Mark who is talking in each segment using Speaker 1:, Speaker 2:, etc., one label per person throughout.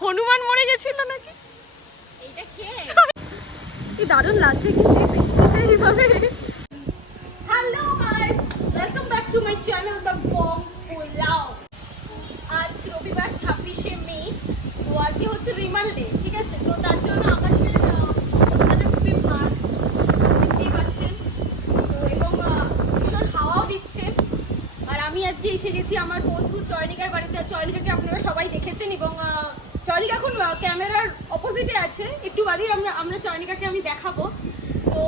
Speaker 1: হনুমান মরে গেছিল নাকি?
Speaker 2: এইটা খেয়ে
Speaker 1: কি দারুণ লাগছে কিন্তু এই বৃষ্টিতে এইভাবে।
Speaker 2: Hello guys welcome back to my channel the pulao আজ রবিবার ছাব্বিশে মে তো আজকে হচ্ছে রিমাল ডে ঠিক আছে? তো তার জন্য আকাশের আহ, অবস্থাটা খুবই ভার দেখতেই পাচ্ছেন। তো এবং ভীষণ হাওয়াও দিচ্ছে। আর আমি আজকে এসে গেছি আমার বন্ধু চয়নিকার বাড়িতে। চয়নিকাকে আপনারা সবাই দেখেছেন এবং চয়নিকা এখন ক্যামেরার অপোজিটে আছে। একটু বাদেই আমরা আমরা চয়নিকাকে আমি দেখাবো। তো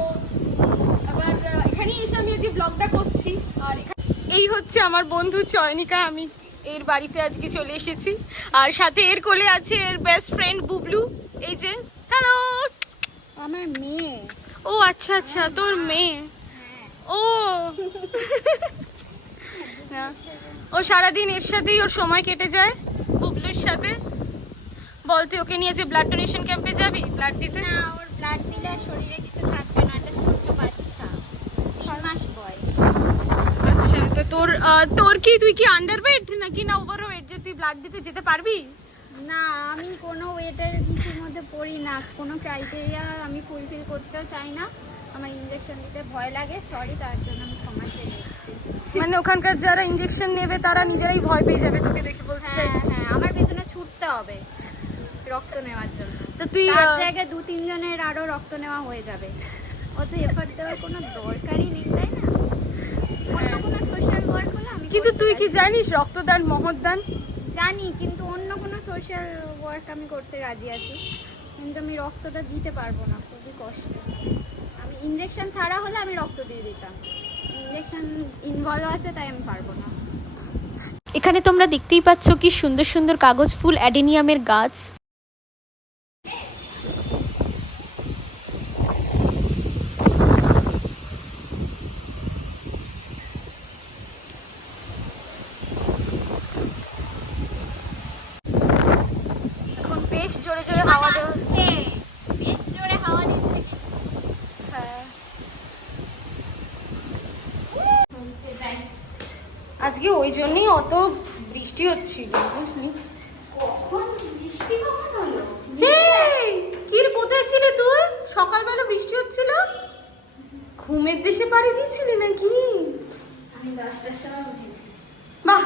Speaker 2: আবার এখানেই এসে আমি আজকে ব্লগটা করছি। আর
Speaker 1: এই হচ্ছে আমার বন্ধু চয়নিকা আমি এর বাড়িতে আজকে চলে এসেছি। আর সাথে এর কোলে আছে এর বেস্ট ফ্রেন্ড বুবলু। এই যে হ্যালো
Speaker 2: আমার মেয়ে।
Speaker 1: ও আচ্ছা আচ্ছা তোর মেয়ে। ও। না, ও সারাদিন এর সাথেই ওর সময় কেটে যায় বুবলুর সাথে। বলতে ওকে নিয়ে যে ব্লাড ডোনেশন ক্যাম্পে যাবি? ব্লাড দিতে?
Speaker 2: না ওর ব্লাড দিলে আর শরীরে কিছু থাকবে না একটা ছোট্ট বাচ্চা। তিন মাস বয়স।
Speaker 1: আচ্ছা তো তোর তোর কি তুই কি আন্ডারওয়েট নাকি না ওভার ওয়েট যে তুই ব্লাড দিতে যেতে পারবি?
Speaker 3: না আমি কোনো ওয়েটের কিছুর মধ্যে পড়ি না। কোনো ক্রাইটেরিয়া আমি ফুলফিল করতেও চাই না। আমার ইঞ্জেকশন দিতে ভয় লাগে সরি তার জন্য আমি ক্ষমা চেয়ে নিচ্ছি।
Speaker 1: মানে ওখানকার যারা ইঞ্জেকশন নেবে তারা নিজেরাই ভয় পেয়ে যাবে তোকে দেখে বলতে
Speaker 3: হ্যাঁ
Speaker 1: চাইছিস।
Speaker 3: হ্যাঁ আমার পেছনে ছুটতে হবে। রক্ত নেওয়ার জন্য।
Speaker 1: তো তুই
Speaker 3: তার জায়গায় দু তিনজনের আরও রক্ত নেওয়া হয়ে যাবে। অত এফার্ট দেওয়ার কোনো দরকারই নেই তাই না? অন্য কোনো সোশ্যাল ওয়ার্ক হলে আমি
Speaker 1: কিন্তু তুই কি জানিস রক্তদান মহৎদান?
Speaker 3: জানি কিন্তু অন্য কোনো সোশ্যাল ওয়ার্ক আমি করতে রাজি আছি। কিন্তু আমি রক্তটা দিতে পারব না খুবই কষ্ট। আমি ইঞ্জেকশন ছাড়া হলে আমি রক্ত দিয়ে দিতাম। ইঞ্জেকশন ইনভলভ আছে তাই আমি পারব না।
Speaker 2: এখানে তোমরা দেখতেই পাচ্ছ কি সুন্দর সুন্দর কাগজ ফুল অ্যাডেনিয়ামের গাছ।
Speaker 1: বেশ জোরে জোরে হাওয়া দেওয়া
Speaker 3: আসছে। বেশ জোরে হাওয়া দিচ্ছে
Speaker 1: হ্যাঁ। আজকে ওই জন্যই অত বৃষ্টি হচ্ছিল বুঝলি?
Speaker 3: কখন? বৃষ্টি কখন হলো?
Speaker 1: হেই, কোথায় ছিলে তুই? সকালবেলা বৃষ্টি হচ্ছিল? ঘুমের দেশে পাড়ি দিয়েছিলি নাকি?
Speaker 3: আমি দশটার সময় উঠেছি।
Speaker 1: বাহ!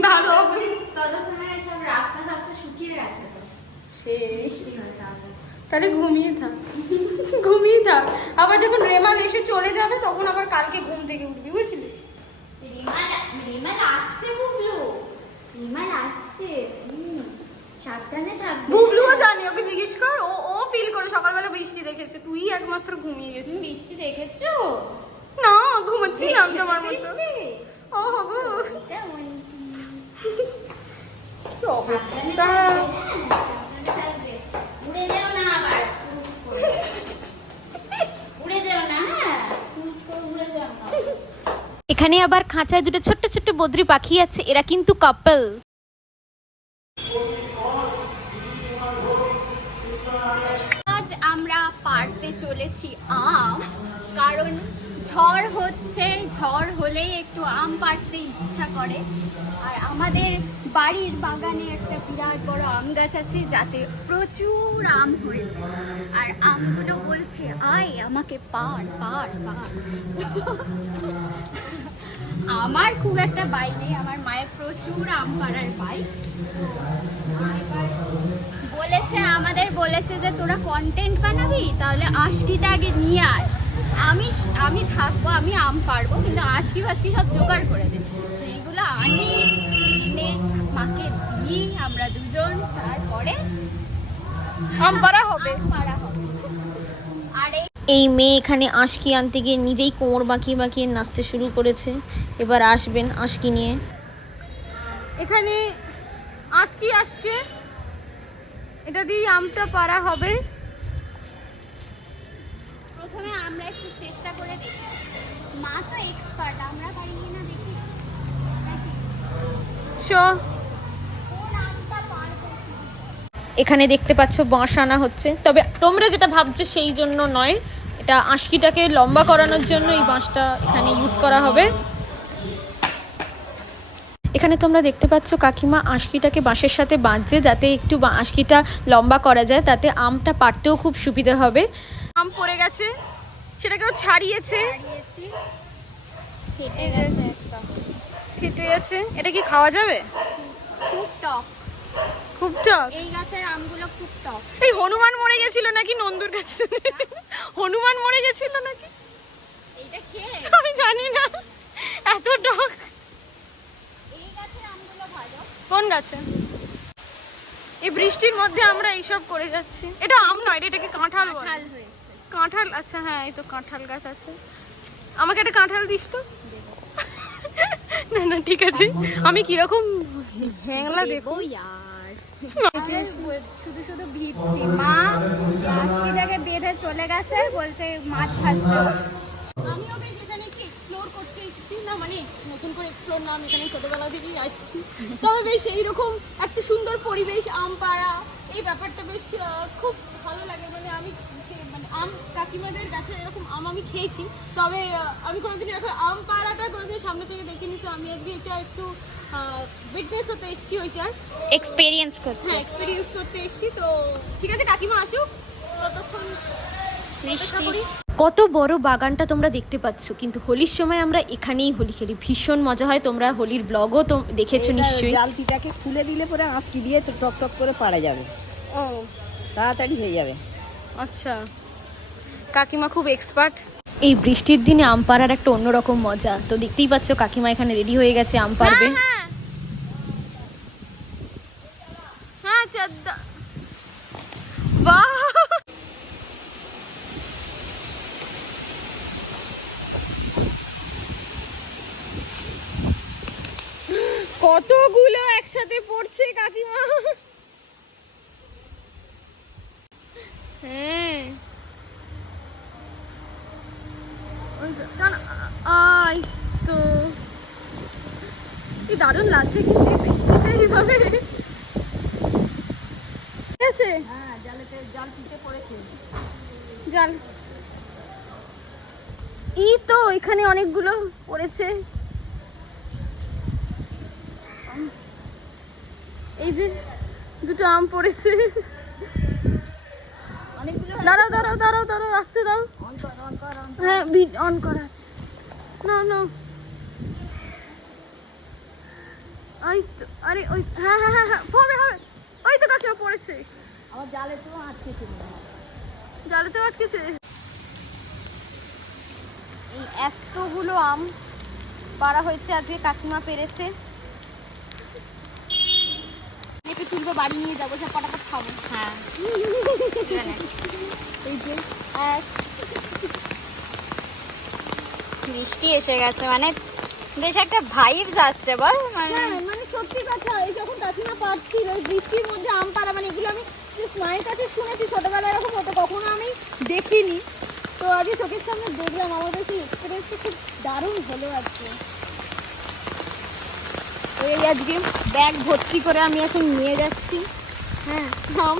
Speaker 1: দারুণ।
Speaker 3: ততক্ষণে সব রাস্তা টাস্তা শুকিয়ে গেছে তো। বৃষ্টি তাহলে
Speaker 1: ঘুমিয়ে থাক। ঘুমিয়ে থাক। আবার যখন রেমাল এসে চলে যাবে তখন আবার কালকে ঘুম থেকে উঠবি বুঝলি?
Speaker 3: রিমাল আসছে বুবলু। রিমাল আসছে। হুম, সাবধানে থাকবে।
Speaker 1: বুবলুও জানি ওকে জিজ্ঞেস কর। ও ও ফিল করে সকালবেলা বৃষ্টি দেখেছে। তুই একমাত্র ঘুমিয়ে গেছিস।
Speaker 3: বৃষ্টি দেখেছ?
Speaker 1: না তোমার মতো? ও হব অবস্থা
Speaker 3: সাবধানে থাকবে উড়ে যেও না আবার উড়ে যেও না হ্যাঁ হুট করে উড়ে যেও না
Speaker 2: এখানে আবার খাঁচায় দুটো ছোট্ট ছোট্ট বদ্রি পাখি আছে, এরা কিন্তু কাপল
Speaker 3: আজ আমরা পারতে চলেছি আম, কারণ ঝড় হচ্ছে, ঝড় হলেই একটু আম পাড়তে ইচ্ছা করে। আর আমাদের বাড়ির বাগানে একটা বিরাট বড় আম গাছ আছে, যাতে প্রচুর আম হয়েছে আর আমগুলো বলছে, আয়, আমাকে পার পার পার আমার খুব একটা বাই নেই, আমার মায়ের প্রচুর আম পাড়ার বাই। বলেছে, আমাদের বলেছে যে, তোরা কন্টেন্ট বানাবি? তাহলে আশকিটা আগে নিয়ে আয়। আমি আমি থাকব আমি আম পারব কিন্তু আশকি ফাশকি সব জোগাড় করে দেবে। সেইগুলো আনি এনে মাকে দিই আমরা দুজন তারপরে
Speaker 1: আম পাড়া হবে।
Speaker 3: পাড়া হবে। আর এই
Speaker 2: এই মেয়ে এখানে আশকি আনতে গিয়ে নিজেই কোমর বাঁকিয়ে বাঁকিয়ে নাচতে শুরু করেছে। এবার আসবেন আশকি নিয়ে।
Speaker 1: এখানে আজকি আসছে। এটা দিয়ে আমটা পারা হবে।
Speaker 3: প্রথমে আমরা একটু চেষ্টা করে দেখি। মা তো এক্সপার্ট আমরা পারি না দেখি।
Speaker 2: এখানে দেখতে পাচ্ছ বাঁশ আনা হচ্ছে। তবে তোমরা যেটা ভাবছ সেই জন্য নয়, এটা আশকিটাকে লম্বা করানোর জন্য এই বাঁশটা এখানে ইউজ করা হবে।
Speaker 1: এখানে তোমরা দেখতে পাচ্ছ কাকিমা আঁশকিটাকে বাঁশের সাথে বাঁধছে যাতে একটু আঁশকিটা লম্বা করা যায়, তাতে আমটা পারতেও খুব সুবিধা হবে। আম পড়ে গেছে সেটাকেও ছাড়িয়েছে।
Speaker 3: ফেটে গেছে
Speaker 1: এটা কি খাওয়া যাবে?
Speaker 3: খুব টক।
Speaker 1: খুব টক?
Speaker 3: এই গাছের আমগুলো খুব টক।
Speaker 1: এই হনুমান মরে গেছিল নাকি নন্দুর কাছে? হনুমান মরে গেছিল নাকি?
Speaker 3: এইটা খেয়ে
Speaker 1: আমি জানি না। এত টক।
Speaker 3: এই গাছের আমগুলো ভালো।
Speaker 1: কোন গাছে? এই বৃষ্টির মধ্যে আমরা এইসব করে যাচ্ছি। এটা আম নয় এটাকে কাঁঠাল বলে?
Speaker 3: কাঁঠাল
Speaker 1: আচ্ছা হ্যাঁ এই তো কাঁঠাল গাছ আছে। আমাকে একটা কাঁঠাল দিস তো। না না ঠিক আছে। আমি কীরকম হ্যাংলা দেখো
Speaker 3: দেবো শুধু শুধু ভিজছি। মা আশিটাকে বেঁধে চলে গেছে বলছে মাছ ভাজতে
Speaker 2: আমিও বেশ এখানে একটু এক্সপ্লোর করতে এসেছি। না মানে নতুন করে এক্সপ্লোর না আমি এখানে ছোটবেলা থেকেই আসছি। তবে বেশ এইরকম একটা সুন্দর পরিবেশ আম পাড়া এই ব্যাপারটা বেশ খুব ভালো লাগে মানে আমি সে- মানে আম কাকিমাদের গাছে এরকম আম আমি খেয়েছি। তবে আমি কোনোদিন এরকম আম পাড়াটা কোনোদিন সামনে থেকে দেখিনি তো আমি আজকে এটা একটু উইটনেস হতে এসেছি ওইটার।
Speaker 3: এক্সপেরিয়েন্স করতে
Speaker 2: হ্যাঁ এক্সপিরিয়েন্স করতে এসেছি তো ঠিক আছে কাকিমা আসুক ততক্ষণ
Speaker 1: কত বড় বাগানটা তোমরা দেখতে পাচ্ছ কিন্তু হোলির সময় আমরা এখানেই হোলি খেলি। ভীষণ মজা হয় তোমরা হোলির ব্লগও তো দেখেছ নিশ্চয়ই।
Speaker 4: জালতিটাকে খুলে দিলে পরে আঁচকি দিয়ে তো টক টক করে পাড়া যাবে।
Speaker 1: ও।
Speaker 4: তাড়াতাড়ি হয়ে যাবে।
Speaker 1: আচ্ছা। কাকিমা খুব এক্সপার্ট এই বৃষ্টির দিনে আম পাড়ার একটা অন্যরকম মজা। তো দেখতেই পাচ্ছ কাকিমা এখানে রেডি হয়ে গেছে আম পারবে হ্যাঁ চাদ্দা। বাহ! কতগুলো একসাথে পড়ছে কাকিমা। হ্যাঁ। ওই তো, টান- আই তো। কি দারুণ লাগছে কিন্তু বৃষ্টিতে এইভাবে। ঠিক আছে?
Speaker 4: হ্যাঁ জাল পিঠে পড়েছে।
Speaker 1: জাল। এই তো এখানে অনেকগুলো পড়েছে। এই যে দুটো আম পড়েছে। দাঁড়াও দাঁড়াও দাঁড়াও দাঁড়াও রাখতে দাও। হ্যাঁ বিট অন করা। আছে না না। ওই তো আরে ওই হ্যাঁ হ্যাঁ হ্যাঁ হ্যাঁ হবে হবে। ওই তো কাকিমা পড়েছে।
Speaker 4: আমার জালে তো আটকেছে
Speaker 1: জালেতে আটকেছে। এই এতগুলো আম পাড়া হয়েছে আজকে কাকিমা পেরেছে।
Speaker 2: তুলবো বাড়ি নিয়ে যাব সব পটাপট খাব।
Speaker 3: হ্যাঁ।
Speaker 2: এই যে এক।
Speaker 3: বৃষ্টি এসে গেছে মানে বেশ একটা ভাইবস আসছে বল মানে
Speaker 2: হ্যাঁ মানে সত্যি কথা এই যখন কাকিমা পাচ্ছিল এই বৃষ্টির মধ্যে আম পাড়া মানে এগুলো আমি মায়ের কাছে শুনেছি ছোটবেলায় এরকম হতো কখনো আমি দেখিনি। তো আজকে চোখের সামনে দেখলাম আমার বেশ এক্সপিরিয়েন্সটা খুব দারুণ হলো আজকে। এই আজকে ব্যাগ ভর্তি করে আমি এখন নিয়ে যাচ্ছি। হ্যাঁ আম।